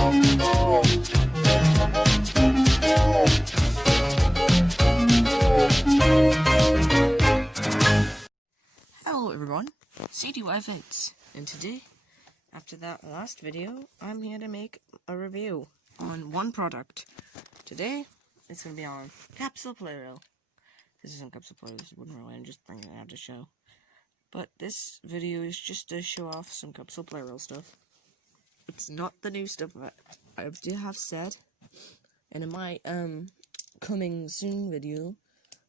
Hello everyone, CDY8, and today, after that last video, I'm here to make a review on one product. Today, it's going to be on Capsule plarail. This isn't Capsule plarail, this wouldn't really, I'm just bringing it out to show. But this video is just to show off some Capsule plarail stuff. It's not the new stuff that I do have said, and in my coming soon video,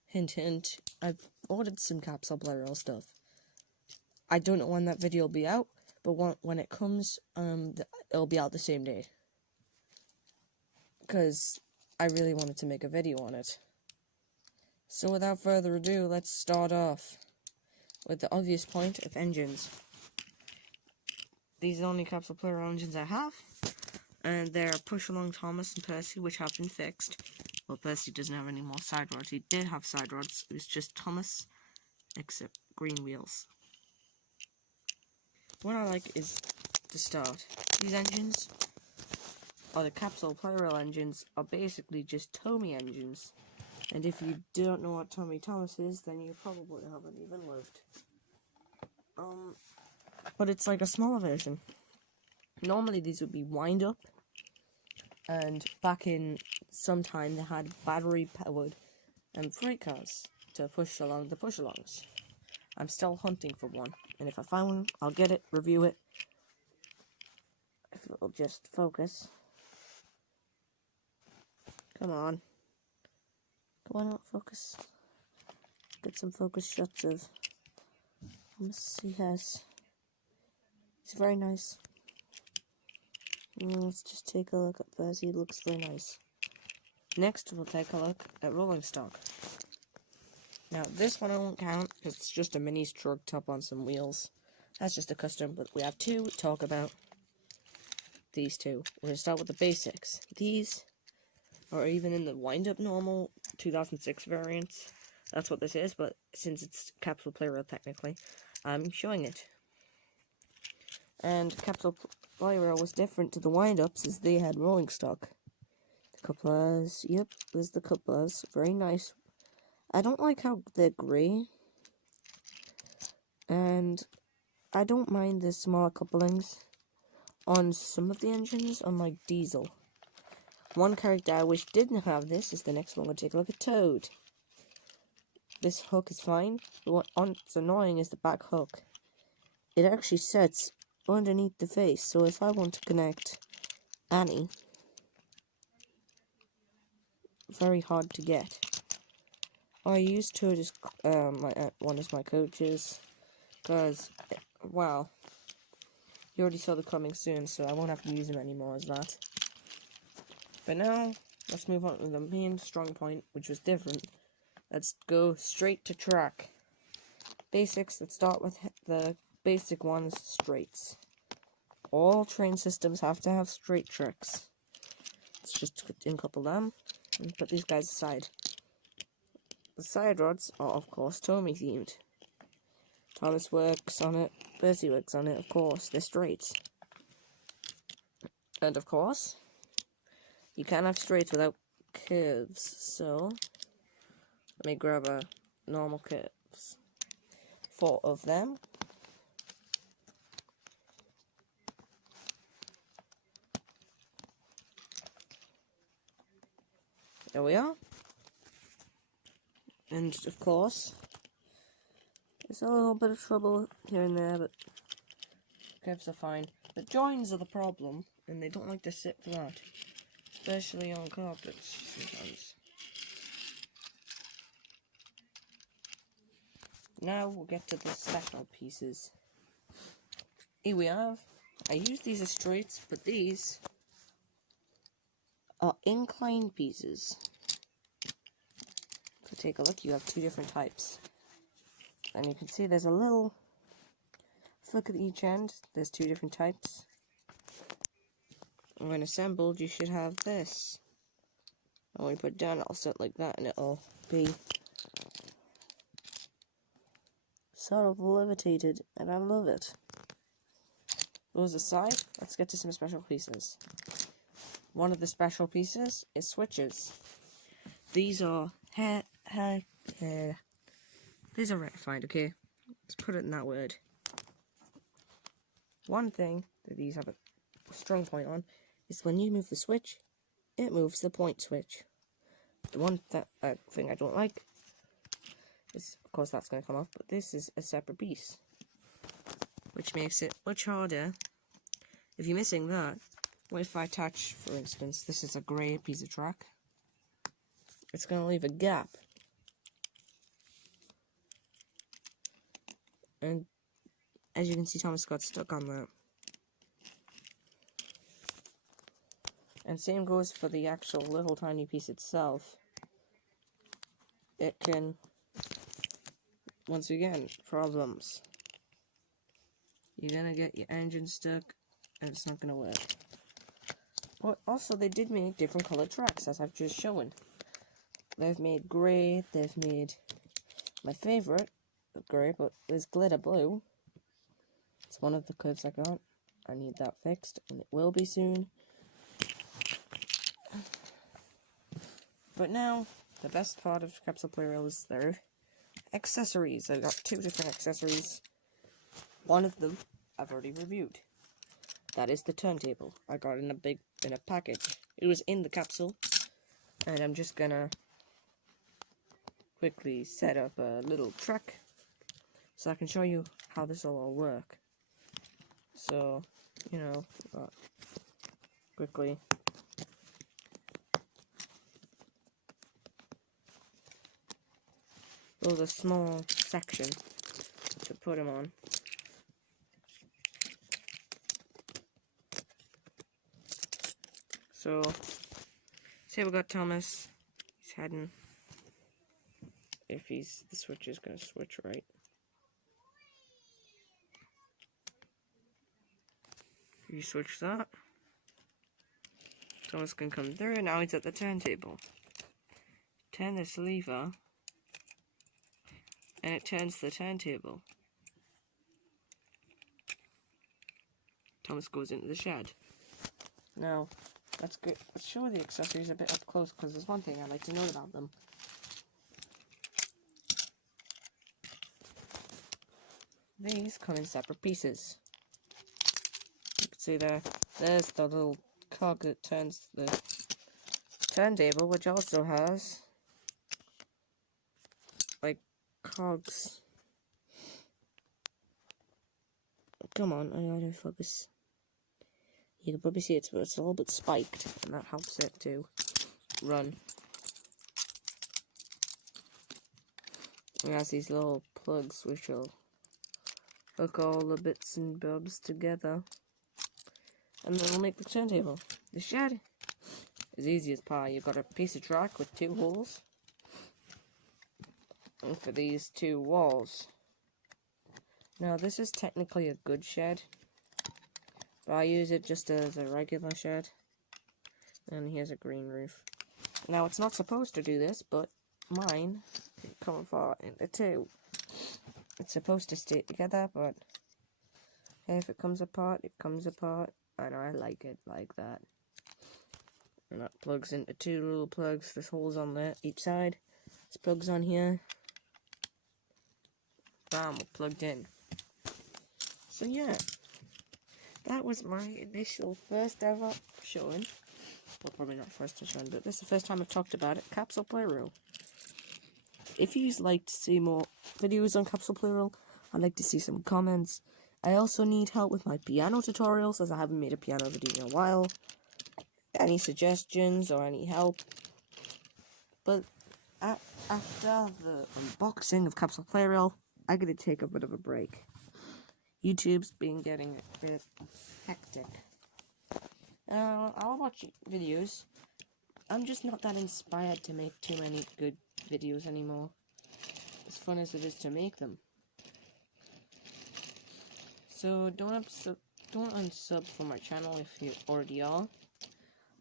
hint hint, I've ordered some Capsule plarail stuff. I don't know when that video will be out, but when it comes, it'll be out the same day. Because I really wanted to make a video on it. So without further ado, let's start off with the obvious point of engines. These are the only Capsule plarail engines I have, and they're Push Along Thomas and Percy, which have been fixed. Well, Percy doesn't have any more side rods. He did have side rods. It was just Thomas, except green wheels. What I like is to start. These engines, or the Capsule plarail engines, are basically just Tommy engines. And if you don't know what Tommy Thomas is, then you probably haven't even lived. But it's like a smaller version. Normally these would be wind up, and back in some time they had battery powered freight cars to push along the push-alongs. I'm still hunting for one, and if I find one, I'll get it, review it. If it'll just focus. Come on. Come on, focus. Get some focus shots of Thomas. He has. It's very nice. Let's just take a look at Percy. He looks very nice. Next, we'll take a look at rolling stock. Now, this one I won't count, because it's just a mini truck top on some wheels. That's just a custom, but we have two to talk about. These two. We're going to start with the basics. These are even in the wind-up normal 2006 variants. That's what this is, but since it's Capsule plarail technically, I'm showing it. And Capsule plarail was different to the wind-ups, as they had rolling stock. The couplers, yep, there's the couplers. Very nice. I don't like how they're grey, and I don't mind the smaller couplings on some of the engines, unlike diesel. One character I wish didn't have this is the next one. We'll take a look at Toad. This hook is fine, but what's annoying is the back hook. It actually sets underneath the face, so if I want to connect Annie, very hard to get. I used Toad as one of my coaches, because, wow, you already saw the coming soon, so I won't have to use him anymore as that. But now, let's move on to the main strong point, which was different. Let's go straight to track. Basics, let's start with the basic ones, straights. All train systems have to have straight tracks. Let's just uncouple them, and put these guys aside. The side rods are, of course, Tommy themed. Thomas works on it, Percy works on it, of course, they're straight. And of course, you can't have straights without curves, so let me grab a normal curves. 4 of them. There we are. And, of course, there's a little bit of trouble here and there, but curves are fine. The joins are the problem, and they don't like to sit flat, especially on carpets sometimes. Now we'll get to the special pieces. Here we have. I use these as straights, but these are inclined pieces. So take a look, you have 2 different types. And you can see there's a little flick at each end. There's 2 different types. And when assembled, you should have this. And when you put it down, it'll sit like that, and it'll be sort of levitated, and I love it. Those aside, let's get to some special pieces. one of the special pieces is switches. These are these are rectified, okay? Let's put it in that word. One thing that these have a strong point on is when you move the switch, it moves the point switch. The one thing I don't like is, of course, that's going to come off, but this is a separate piece, which makes it much harder. If you're missing that, what if I attach, for instance, this is a grey piece of track? It's going to leave a gap. And as you can see, Thomas got stuck on that. And same goes for the actual little tiny piece itself. It can, once again, problems. You're gonna get your engine stuck, and it's not gonna work. But also, they did make different colored tracks, as I've just shown. They've made grey, they've made my favorite, grey, but is glitter blue. It's one of the clips I got. I need that fixed, and it will be soon. But now, the best part of Capsule plarail is their accessories. I got 2 different accessories. One of them I've already reviewed. That is the turntable. I got it in a package. It was in the capsule, and I'm just gonna quickly set up a little track so I can show you how this will all work. So, you know, quickly. Build a small section to put him on. So, say we got Thomas. He's heading. If the switch is gonna switch right. You switch that. Thomas can come through, and now he's at the turntable. Turn this lever, and it turns the turntable. Thomas goes into the shed. Now, let's show the accessories a bit up close, because there's one thing I'd like to know about them. These come in separate pieces. You can see there's the little cog that turns the turntable, which also has like cogs. Come on, I gotta focus. You can probably see it's a little bit spiked, and that helps it to run. It has these little plugs which will hook all the bits and bobs together, and then we'll make the turntable. The shed is easy as pie. You've got a piece of track with 2 holes, and for these 2 walls. Now this is technically a good shed, but I use it just as a regular shed, and he has a green roof. Now it's not supposed to do this, but mine can come apart into 2. It's supposed to stay together, but if it comes apart, it comes apart, and I like it like that. And that plugs into 2 little plugs. There's holes on each side. There's plugs on here. Bam, we're plugged in. So yeah, that was my initial first ever showing. Well, probably not first showing, but this is the first time I've talked about it. Capsule plarail. If you'd like to see more videos on Capsule plarail, I'd like to see some comments. I also need help with my piano tutorials, as I haven't made a piano video in a while. Any suggestions or any help. But after the unboxing of Capsule plarail, I gotta take a bit of a break. YouTube's been getting a bit hectic. I'll watch videos. I'm just not that inspired to make too many good videos anymore, as fun as it is to make them. So don't unsub from my channel if you already are.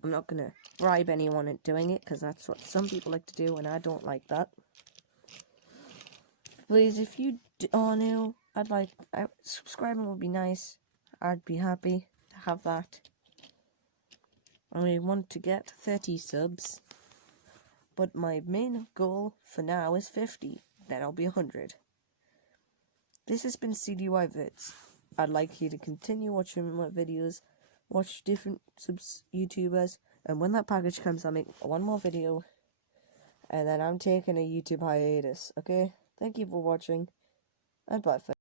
I'm not gonna bribe anyone into doing it, because that's what some people like to do, and I don't like that. Please, if you are new, subscribing would be nice. I'd be happy to have that. I want to get 30 subs, but my main goal for now is 50. Then I'll be 100. This has been CDY Vids. I'd like you to continue watching my videos, watch different YouTubers, and when that package comes, I'll make one more video, and then I'm taking a YouTube hiatus, okay? Thank you for watching, and bye for